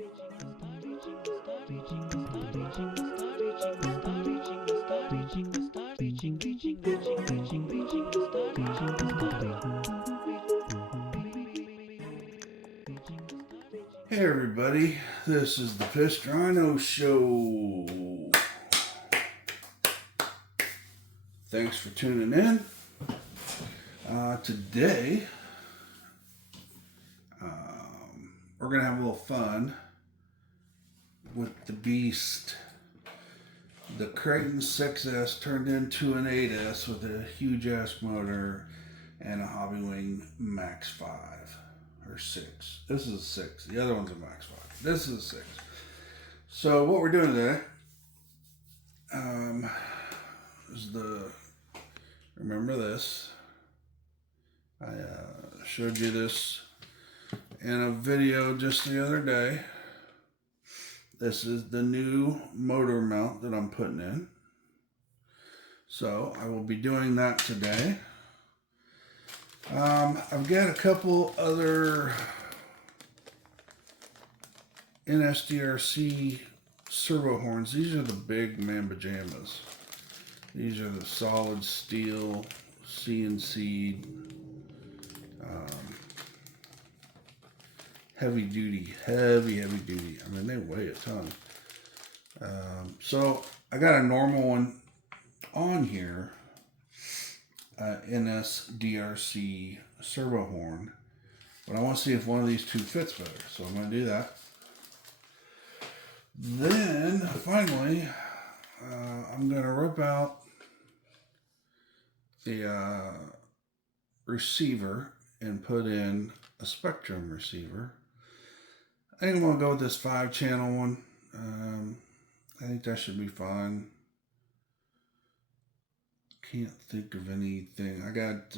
Hey everybody, this is the Pissed Rhino Show. Thanks for tuning in. Today, we're going to have a little fun with the beast. The Kraton 6S turned into an 8S with a huge ass motor and a Hobbywing Max 5 or 6. This is a 6. The other one's a Max 5. This is a 6. So what we're doing today is remember this. I showed you this in a video just the other day. This is the new motor mount that I'm putting in. So I will be doing that today. I've got a couple other NSDRC servo horns. These are the big man pajamas. These are the solid steel CNC heavy duty. I mean, they weigh a ton. So I got a normal one on here, NSDRC servo horn, but I want to see if one of these two fits better. So I'm going to do that. Then finally, I'm going to rip out the receiver and put in a Spektrum receiver. I think I'm going to go with this 5-channel one. I think that should be fine. Can't think of anything. I got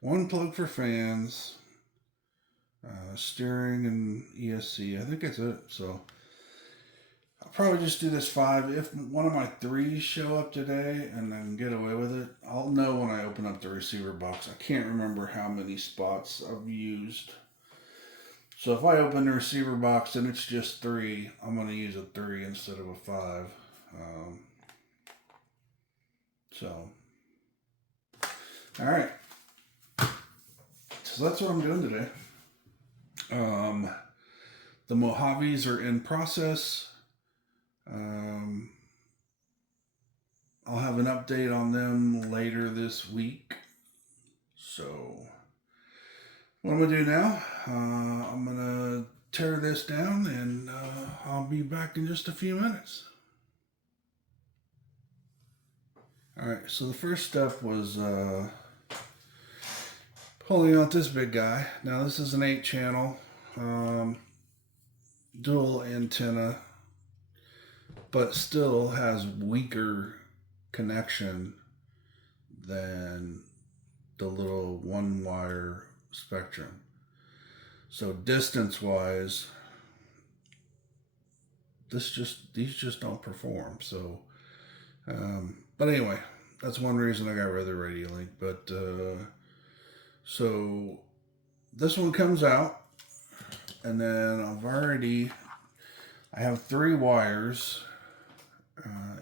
one plug for fans, steering, and ESC. I think that's it. So I'll probably just do this 5. If one of my 3s show up today and I can get away with it, I'll know when I open up the receiver box. I can't remember how many spots I've used. So if I open the receiver box and it's just 3, I'm going to use a 3 instead of a 5. All right. So that's what I'm doing today. The Mojaves are in process. I'll have an update on them later this week. So what I'm going to do now, I'm going to tear this down and I'll be back in just a few minutes. Alright, so the first step was pulling out this big guy. Now this is an 8-channel dual antenna, but still has weaker connection than the little 1-wire Spektrum. So distance wise, these just don't perform. So but anyway, that's one reason I got rid of the Radio Link. But so this one comes out, and then I have 3 wires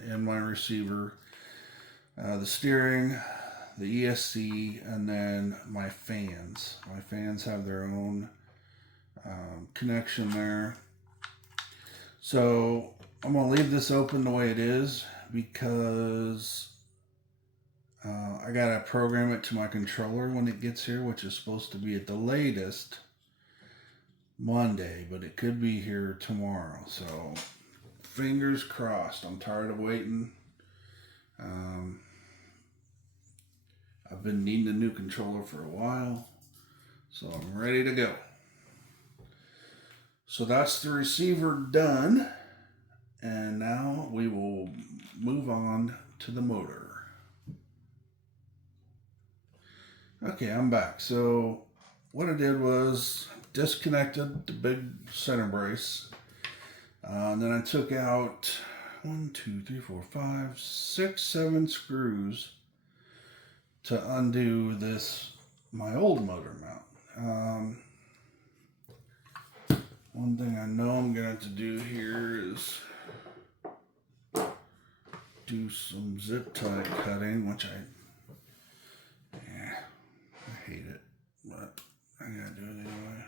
in my receiver, the steering, the ESC, and then my fans. My fans have their own connection there. So I'm going to leave this open the way it is because I got to program it to my controller when it gets here, which is supposed to be at the latest Monday, but it could be here tomorrow. So fingers crossed. I'm tired of waiting. I've been needing a new controller for a while, so I'm ready to go. So that's the receiver done, and now we will move on to the motor. Okay, I'm back. So what I did was disconnected the big center brace, and then I took out 1, 2, 3, 4, 5, 6, 7 screws to undo my old motor mount. One thing I know I'm gonna have to do here is do some zip tie cutting, which I hate it, but I gotta do it anyway.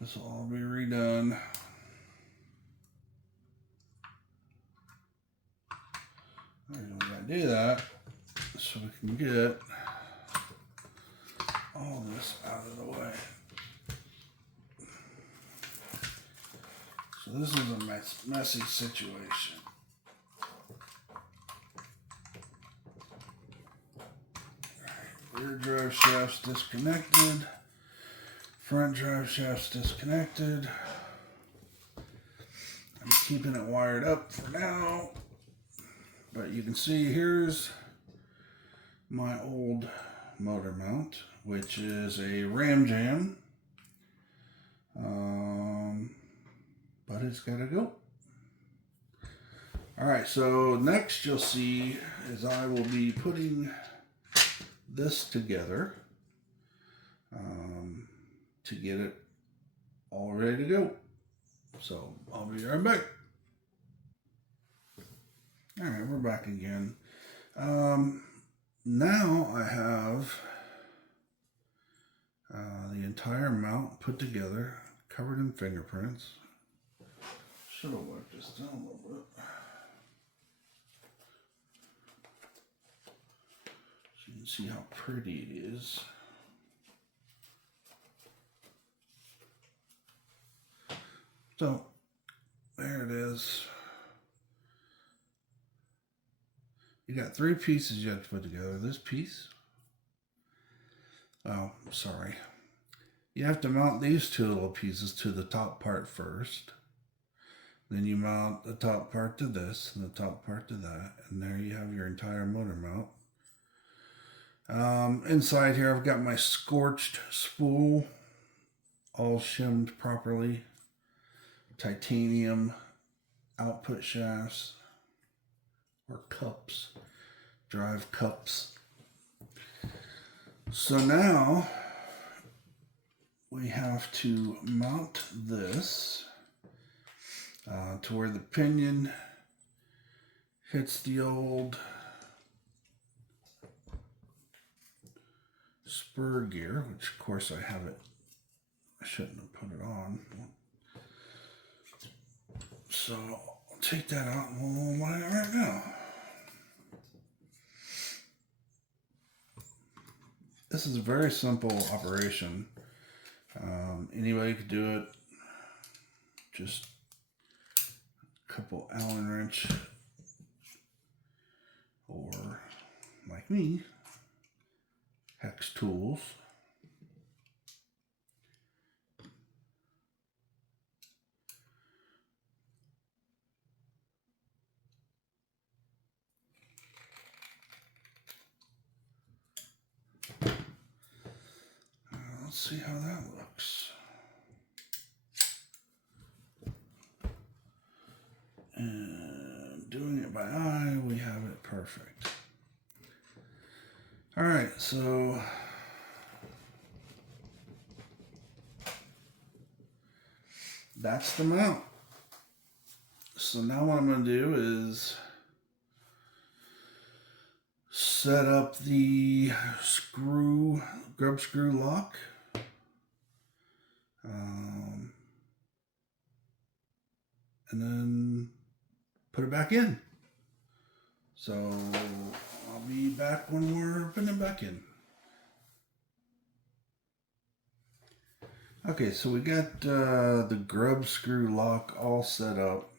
This will all be redone. We gotta do that so we can get all this out of the way. So this is a messy situation. Rear drive shaft's disconnected. Front drive shaft's disconnected. I'm keeping it wired up for now. But you can see here's my old motor mount, which is a Ram Jam. But it's gotta go. Alright, so next you'll see is I will be putting this together to get it all ready to go. So I'll be right back. Alright, we're back again. Now I have the entire mount put together, covered in fingerprints. Should have wiped this down a little bit. So you can see how pretty it is. So, there it is. You got 3 pieces you have to put together. This piece. Oh, sorry. You have to mount these 2 little pieces to the top part first. Then you mount the top part to this and the top part to that. And there you have your entire motor mount. Inside here I've got my scorched spool all shimmed properly. Titanium output shafts or cups, drive cups. So now we have to mount this to where the pinion hits the old spur gear, which of course I have it, I shouldn't have put it on. So I'll take that out and we'll line it right now. This is a very simple operation. Anybody could do it. Just a couple Allen wrench, or like me, hex tools. Let's see how that looks. And doing it by eye, we have it perfect. All right, so that's the mount. So now what I'm going to do is set up the grub screw lock. And then put it back in. So I'll be back when we're putting it back in. Okay, so we got the grub screw lock all set up.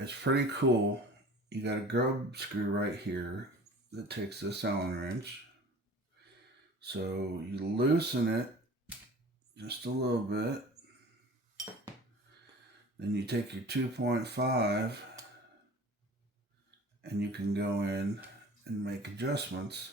It's pretty cool. You got a grub screw right here that takes this Allen wrench. So you loosen it just a little bit. Then you take your 2.5 and you can go in and make adjustments.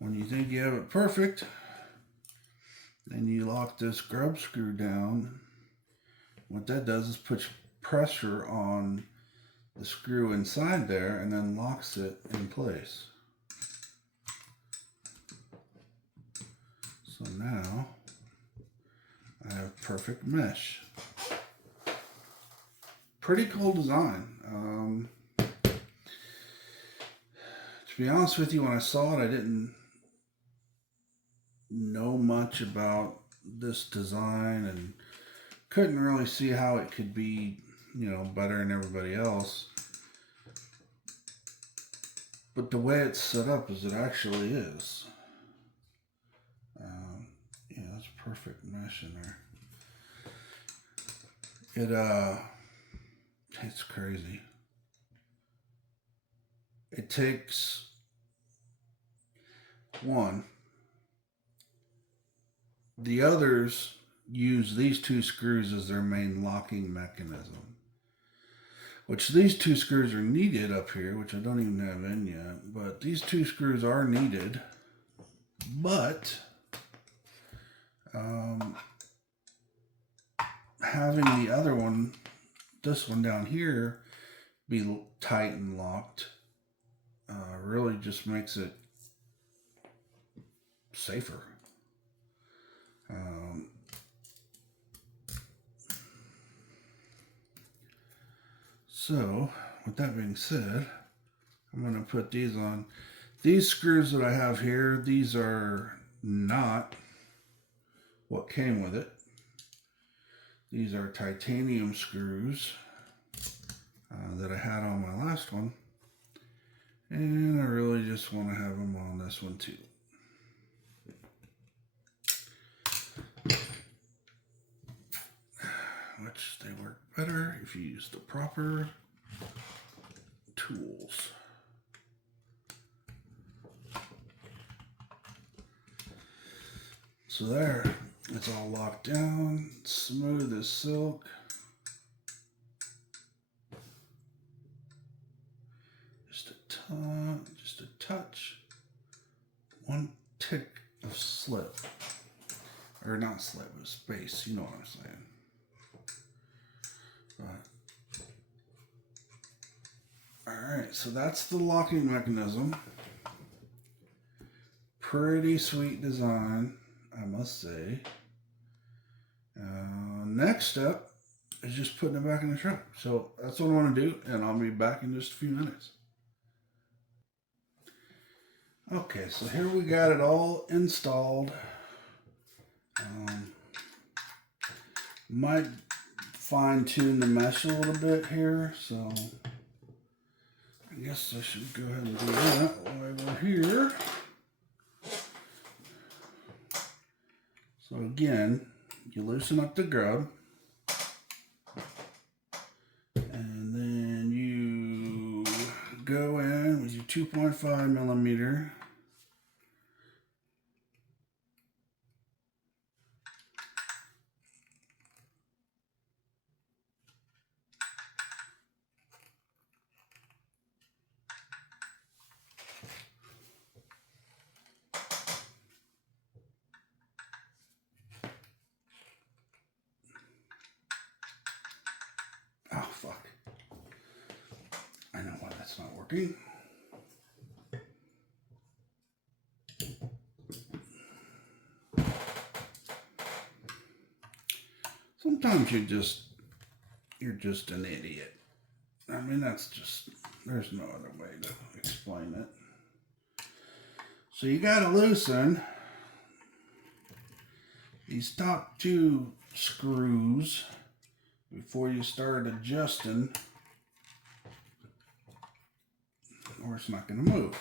When you think you have it perfect, then you lock this grub screw down. What that does is put pressure on the screw inside there and then locks it in place. So now I have perfect mesh. Pretty cool design. To be honest with you, when I saw it, I didn't know much about this design and couldn't really see how it could be, better than everybody else. But the way it's set up is it actually is. Yeah, that's perfect mesh in there. It's crazy. It takes one. The others use these two screws as their main locking mechanism. Which these two screws are needed up here, which I don't even have in yet. But these two screws are needed. But having the other one, this one down here, be tight and locked really just makes it safer. So, with that being said, I'm going to put these on. These screws that I have here, these are not what came with it. These are titanium screws that I had on my last one. And I really just want to have them on this one too. Which they work better if you use the proper tools. So there, it's all locked down, smooth as silk. Just a touch, one tick of slip, or not slip, but space, you know what I'm saying. But, alright, so that's the locking mechanism. Pretty sweet design, I must say. Next step is just putting it back in the truck. So that's what I want to do, and I'll be back in just a few minutes. Okay, so here we got it all installed. Might fine tune the mesh a little bit here, so I guess I should go ahead and do that while we're here. So again, you loosen up the grub, and then you go in with your 2.5 millimeter. Oh, fuck. I know why that's not working. Sometimes you're just an idiot. I mean, there's no other way to explain it. So you gotta loosen these top two screws before you start adjusting, or it's not gonna move.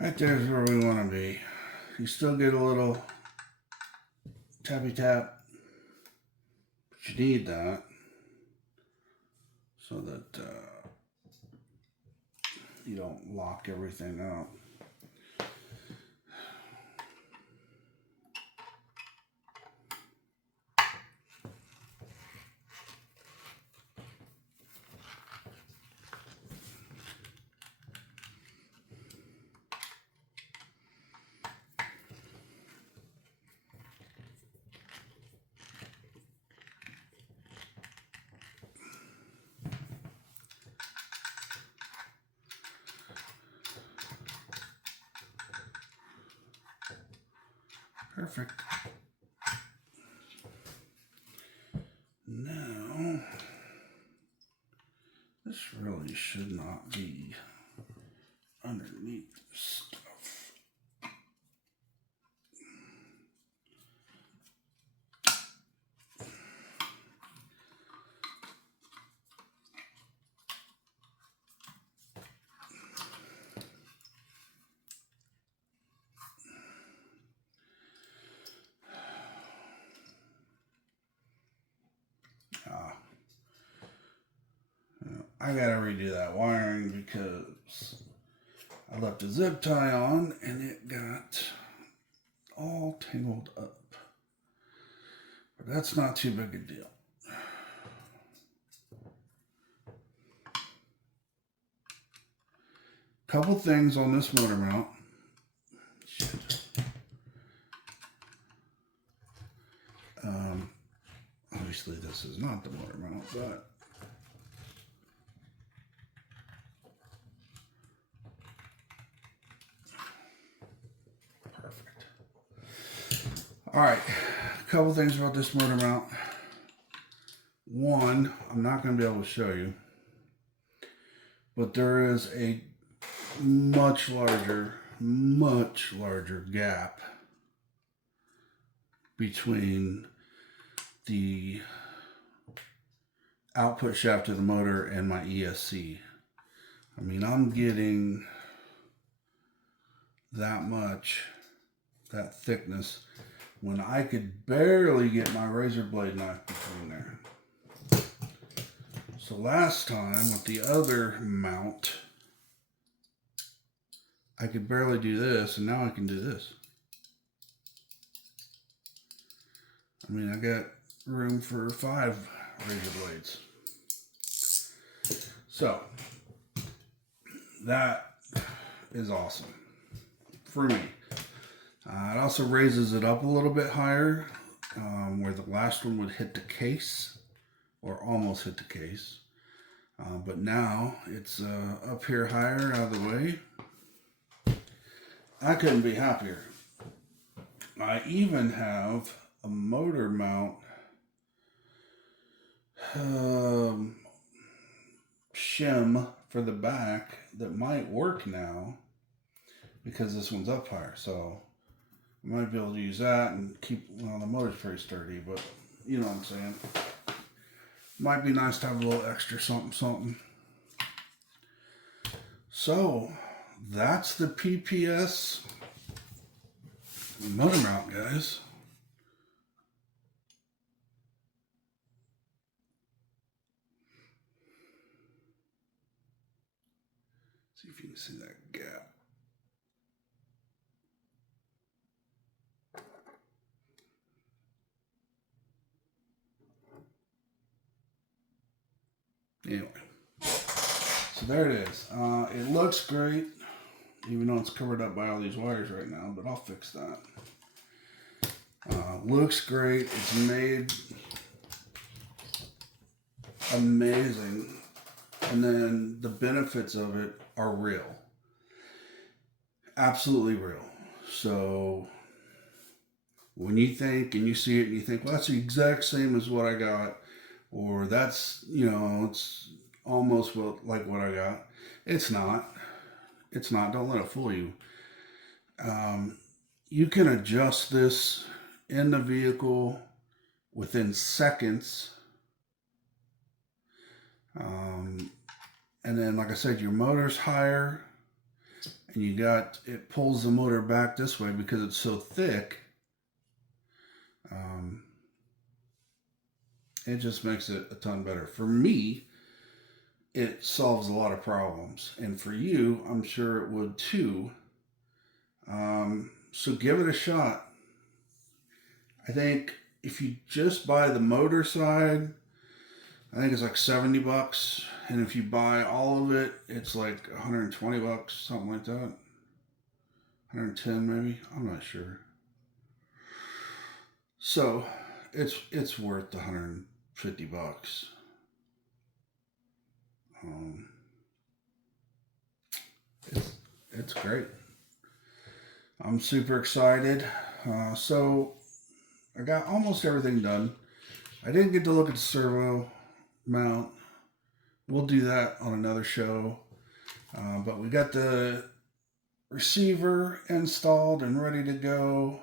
Right there's where we want to be. You still get a little tappy tap, but you need that so that you don't lock everything up. Perfect. Now, this really should not be underneath this stuff. I gotta redo that wiring because I left a zip tie on and it got all tangled up. But that's not too big a deal. Couple things on this motor mount. Obviously this is not the motor mount, but perfect. All right, a couple things about this motor mount. One, I'm not going to be able to show you, but there is a much larger gap between the output shaft of the motor and my ESC. I mean, I'm getting that much, that thickness, when I could barely get my razor blade knife between there. So last time with the other mount, I could barely do this, and now I can do this. I mean, I got room for 5 razor blades. So that is awesome for me. It also raises it up a little bit higher, where the last one would hit the case, or almost hit the case. But now it's up here higher, out of the way. I couldn't be happier. I even have a motor mount shim for the back that might work now because this one's up higher. So I might be able to use that and keep, well, the motor's pretty sturdy, but you know what I'm saying. Might be nice to have a little extra something. So that's the PPS motor mount, guys. See if you can see that gap. Anyway, so there it is. It looks great, even though it's covered up by all these wires right now, but I'll fix that. Looks great. It's made amazing. And then the benefits of it are real. Absolutely real. So when you think and you see it and you think, well, that's the exact same as what I got, or that's, you know, it's almost like what I got. It's not. It's not. Don't let it fool you. You can adjust this in the vehicle within seconds. And then, like I said, your motor's higher. and it pulls the motor back this way because it's so thick. It just makes it a ton better. For me, it solves a lot of problems, and for you, I'm sure it would too. So give it a shot. I think if you just buy the motor side, I think it's like $70, and if you buy all of it, it's like $120, something like that. 110 maybe. I'm not sure. So it's worth the $150. It's great. I'm super excited. So I got almost everything done. I didn't get to look at the servo mount. We'll do that on another show. But we got the receiver installed and ready to go.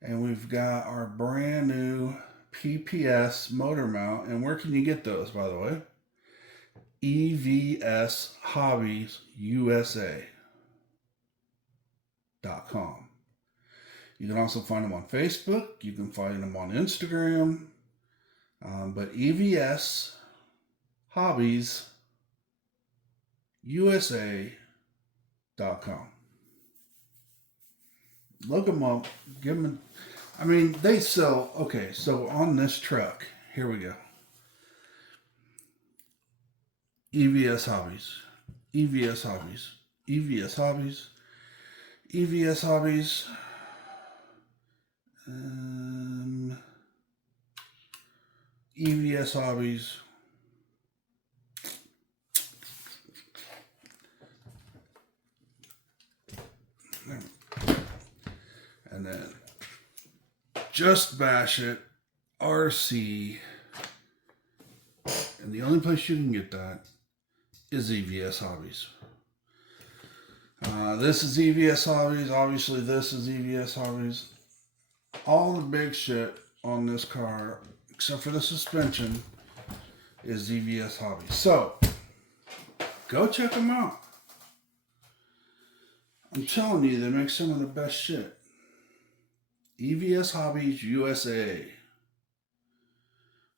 And we've got our brand new PPS motor mount. And where can you get those, by the way? EVS Hobbies USA.com. You can also find them on Facebook. You can find them on Instagram. But EVS Hobbies USA.com. Look them up. Give them. I mean, they sell. Okay, so on this truck, here we go. EVS Hobbies. EVS Hobbies. EVS Hobbies. EVS Hobbies. EVS Hobbies. And then Just Bash It RC. And the only place you can get that is EVS Hobbies. This is EVS Hobbies. Obviously, this is EVS Hobbies. All the big shit on this car, except for the suspension, is EVS Hobbies. So, go check them out. I'm telling you, they make some of the best shit. EVS Hobbies USA.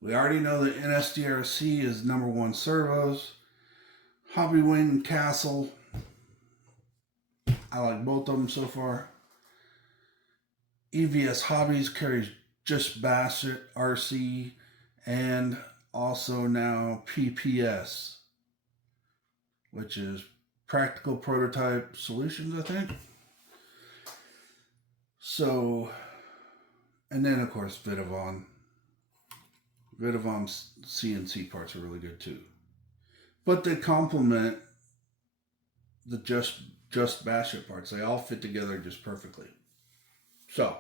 We already know that NSDRC is #1 servos. Hobby Wing and Castle. I like both of them so far. EVS Hobbies carries Just Bash It RC and also now PPS, which is Practical Prototype Solutions, I think. So, and then of course Vitavon. Vitavon's CNC parts are really good too. But they complement the Just Bash It parts. They all fit together just perfectly. So,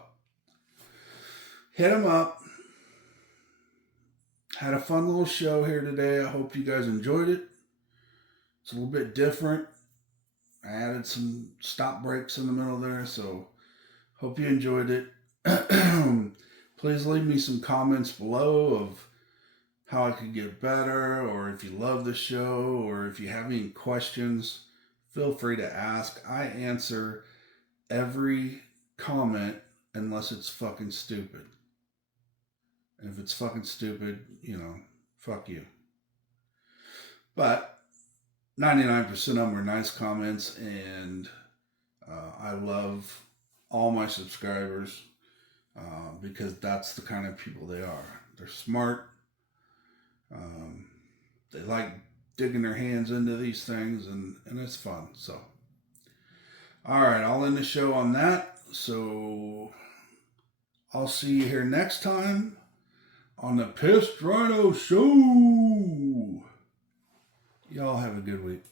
hit them up. Had a fun little show here today. I hope you guys enjoyed it. It's a little bit different. I added some stop breaks in the middle there, so hope you enjoyed it. Please leave me some comments below of how I could get better, or if you love the show, or if you have any questions, feel free to ask. I answer every comment unless it's fucking stupid. And if it's fucking stupid, you know, fuck you. But 99% of them are nice comments, and I love all my subscribers because that's the kind of people they are. They're smart. They like digging their hands into these things, and it's fun. So, all right, I'll end the show on that. So, I'll see you here next time on the Pissed Rhino Show. Y'all have a good week.